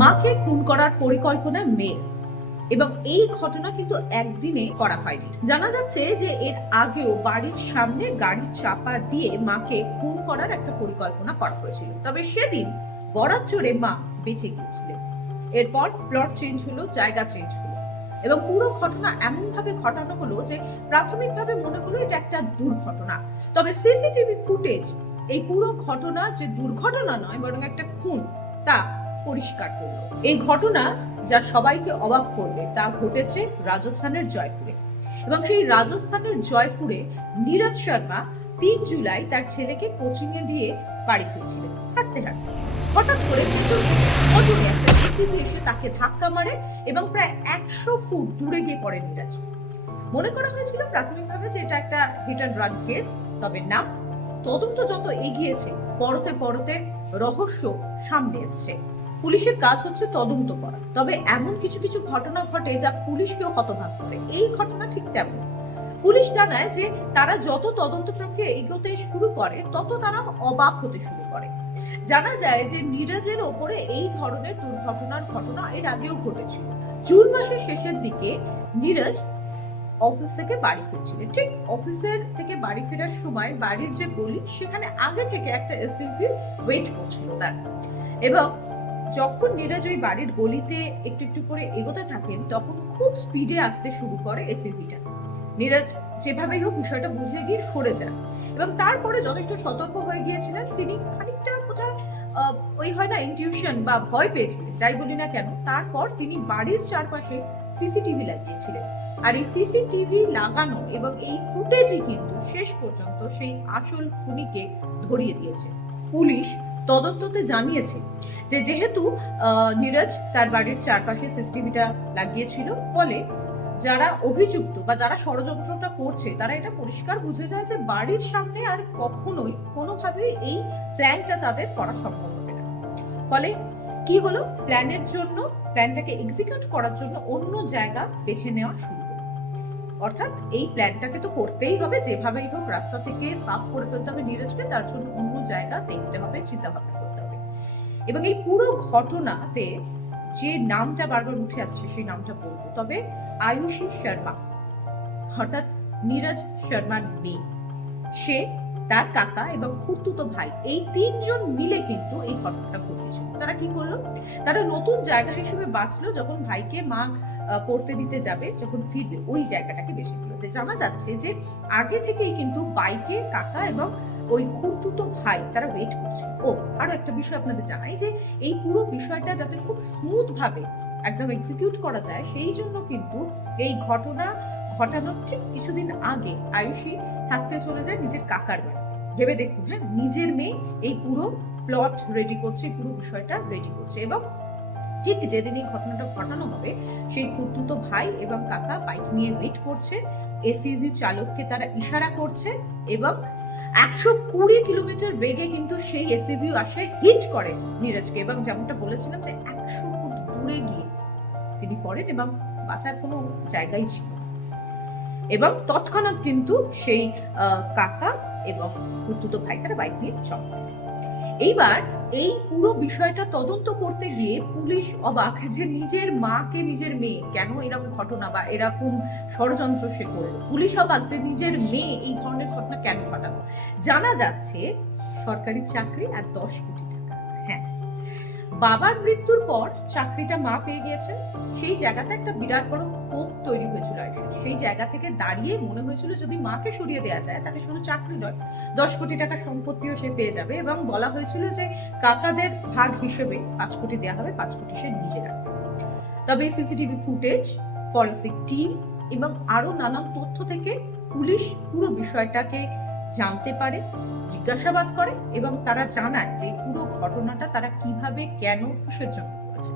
মাকে খুন করার পরিকল্পনা মেয়ের, এবং এই ঘটনা কিন্তু একদিনে করা হয়নি। জানা যাচ্ছে যে এর আগেও বাড়ির সামনে গাড়ি চাপা দিয়ে মাকে খুন করার একটা পরিকল্পনা করা হয়েছিল, তবে সেদিন বরাত জোরে মা বেঁচে গিয়েছিলেন। এরপর প্লট চেঞ্জ হলো, জায়গা চেঞ্জ হলো, এবং পুরো ঘটনা এমন ভাবে ঘটানো হলো যে প্রাথমিকভাবে মনে হলো এটা একটা দুর্ঘটনা। তবে সিসিটিভি ফুটেজ এই পুরো ঘটনা যে দুর্ঘটনা নয় বরং একটা খুন তা পরিষ্কার করলো। এই ঘটনা যা সবাইকে অবাক করবে তা ঘটেছে রাজস্থানের জয়পুরে, এবং সেই রাজস্থানের জয়পুরে নীরজ শর্মা 3 জুলাই তার ছেলেকে কোচিং এ দিয়ে বাড়ি ফিরছিলেন। হাঁটতে হাঁটতে হঠাৎ করে ওজনে একটা জেসিবি এসে তাকে ধাক্কা মারে এবং প্রায় 100 ফুট দূরে গিয়ে পড়ে নীরজ। মনে করা হয়েছিল প্রাথমিকভাবে যে এটা একটা হিট অ্যান্ড রান কেস, তবে না, তদন্ত যত এগিয়েছে পরতে পরতে রহস্য সামনে এসছে। পুলিশের কাজ হচ্ছে তদন্ত করা, তবে এমন কিছু কিছু ঘটনা ঘটে যা পুলিশকেও হতবাক করে। এই ঘটনা ঠিক তেমন। পুলিশ জানায় যে তারা যত তদন্ত প্রক্রিয়া এগোতে শুরু করে তত তারা অবাক হতে শুরু করে। জানা যায় যে নীরজের ওপরে এই ধরনের দুর্ঘটনার ঘটনা এর আগেও ঘটেছিল। জুন মাসের শেষের দিকে নীরজ অফিস থেকে বাড়ি ফিরছিলেন। ঠিক অফিসের থেকে বাড়ি ফেরার সময় বাড়ির যে গলি সেখানে আগে থেকে একটা এসইউভি ওয়েট করছিল তার, এবং যখন নীরজ ওই বাড়ির গলিতে একটু একটু করে এগোতে থাকেন তখন খুব স্পিডে আসতে শুরু করে এসইউভিটা। নীরজ যেভাবেই হোক বিষয়টা বুঝে গিয়ে সরে যান, এবং তারপরে যথেষ্ট সতর্ক হয়ে গিয়েছিলেন তিনি। খানিকটা কোথায় ওই হয় না ইনটিউশন বা ভয় পেয়েছিলেন, যাই বলি না কেন। তারপর তিনি বাড়ির চারপাশে সিসিটিভি লাগিয়েছিলেন, আর এই সিসিটিভি লাগানো এবং এই ফুটেজই কিন্তু শেষ পর্যন্ত সেই আসল খুনিকে ধরিয়ে দিয়েছে। পুলিশ তদন্ততে জানিয়েছে যে যেহেতু নীরজ তার বাড়ির চারপাশে সিসিটিভিটা লাগিয়েছিল, ফলে যারা অভিযুক্ত বা যারা ষড়যন্ত্রটা করছে তারা এটা পরিষ্কার বুঝে যায় যে বাড়ির সামনে আর কখনোই কোনোভাবে এই প্ল্যানটা তাদের করা সম্ভব হবে না। ফলে কি হলো, প্ল্যানটাকে এক্সিকিউট করার জন্য অন্য জায়গা বেছে নেওয়া শুরু হলো। অর্থাৎ এই প্ল্যানটাকে তো করতেই হবে, যেভাবেই হোক রাস্তা থেকে সাফ করে ফেলতে হবে নীরজকে, তার জন্য অন্য জায়গা দেখতে হবে, চিন্তা ভাবনা করতে হবে। এবং এই পুরো ঘটনাতে যে নামটা বারবার উঠে আসছে সেই নামটা বলবো, তবে আয়ুষী শর্মা, অর্থাৎ নীরজ শর্মার মেয়ে, সে, তার কাকা এবং খুড়তুতো ভাই, এই 3 জন মিলে কিন্তু এই ঘটনাটা ঘটেছিল। তারা কি করলো, তারা নতুন জায়গা হিসেবে বাঁচলো যখন ভাইকে মা পড়তে দিতে যাবে, যখন ফিরবে ওই জায়গাটাকে বেছে নিল। জানা যাচ্ছে যে আগে থেকেই কিন্তু বাইকে কাকা এবং ওই খুড়তুতো ভাই তারা ওয়েট করছিল। ও আরো একটা বিষয় আপনাদের জানাই যে এই পুরো বিষয়টা যাতে খুব স্মুথ ভাবে একদম এক্সিকিউট করা যায়, সেই জন্য কিন্তু এই ঘটনা ঘটানোর ঠিক কিছুদিন আগে আয়ুষী থাকতে চলে যায় নিজের কাকার বাড়ি। ভেবে দেখুন, হ্যাঁ, নিজের মেয়ে এই পুরো প্লট রেডি করছে, পুরো বিষয়টা রেডি করছে, এবং ঠিক যেদিন এই ঘটনাটা ঘটানো হবে সেই খুড়তুতো ভাই এবং কাকা বাইক নিয়ে ওয়েট করছে। এসইউভি চালককে তারা ইশারা করছে এবং 120 কিলোমিটার বেগে কিন্তু সেই এসইউভি আসে, হিট করে নীরজকে, এবং যেমনটা বলেছিলাম যে 100 ফুট দূরে গিয়ে তিনি পড়েন এবং বাঁচার কোনো জায়গাই ছিল না। এবং তৎক্ষণাৎ কিন্তু সেই কাকা এবং খুড়তুতো ভাই তারা বাইক নিয়ে চলে। এইবার এই পুরো বিষয়টা তদন্ত করতে গিয়ে পুলিশ অবাক যে নিজের মাকে নিজের মেয়ে কেন এরকম ঘটনা বা এরকম ষড়যন্ত্র সে করলো। পুলিশ অবাক যে নিজের মেয়ে এই ধরনের ঘটনা কেন ঘটালো। জানা যাচ্ছে সরকারি চাকরি আর 10 কোটি টাকা। হ্যাঁ, বাবার মৃত্যুর পর চাকরিটা মা পেয়ে গিয়েছেন, সেই জায়গাটা একটা বিরাট বড় ক্ষোভ তৈরি হয়েছিল আয়ুষের। সেই জায়গা থেকে দাঁড়িয়ে মনে হয়েছিল যদি মাকে সরিয়ে দেওয়া যায় তাহলে শুধু চাকরি নয়, 10 কোটি টাকার সম্পত্তিও সে পেয়ে যাবে, এবং বলা হয়েছিল যে কাকাদের ভাগ হিসেবে 5 কোটি দেওয়া হবে, 5 কোটি সে নিজে রাখবে। তবে সিসিটিভি ফুটেজ, ফরেন্সিক টিম এবং আরো নানান তথ্য থেকে পুলিশ পুরো বিষয়টাকে জানতে পারে, জিজ্ঞাসাবাদ করে, এবং তারা জানায় যে পুরো ঘটনাটা তারা কিভাবে কেন কিসের জন্য করেছে।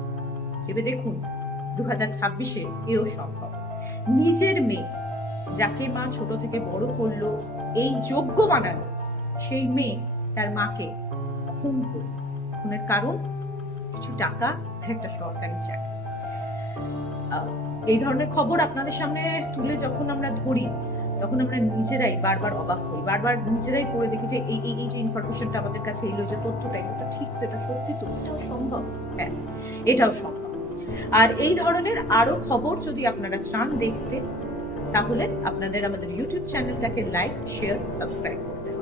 ভেবে দেখুন 2026-এ এও সম্ভব। নিজের মেয়ে যাকে মা ছোট থেকে বড় করলো, এই যোগ্য বানালো, সেই মেয়ে তার মাকে খুন করল। খুনের কারণ কিছু টাকা, একটা সরকারি চাকরি। এই ধরনের খবর আপনাদের সামনে তুলে যখন আমরা ধরি তখন আমরা নিজেরাই বারবার অবাক হই, বারবার নিজেরাই পড়ে দেখি যে এই যে ইনফরমেশনটা আমাদের কাছে এলো, যে তথ্যটা, এটা ঠিক তো, এটা সত্যি তো, এটাও সম্ভব। হ্যাঁ, এটাও সম্ভব। আর এই ধরনের আরো খবর যদি আপনারা চান দেখতে, তাহলে আপনাদের আমাদের ইউটিউব চ্যানেলটাকে লাইক, শেয়ার, সাবস্ক্রাইব করতে হবে।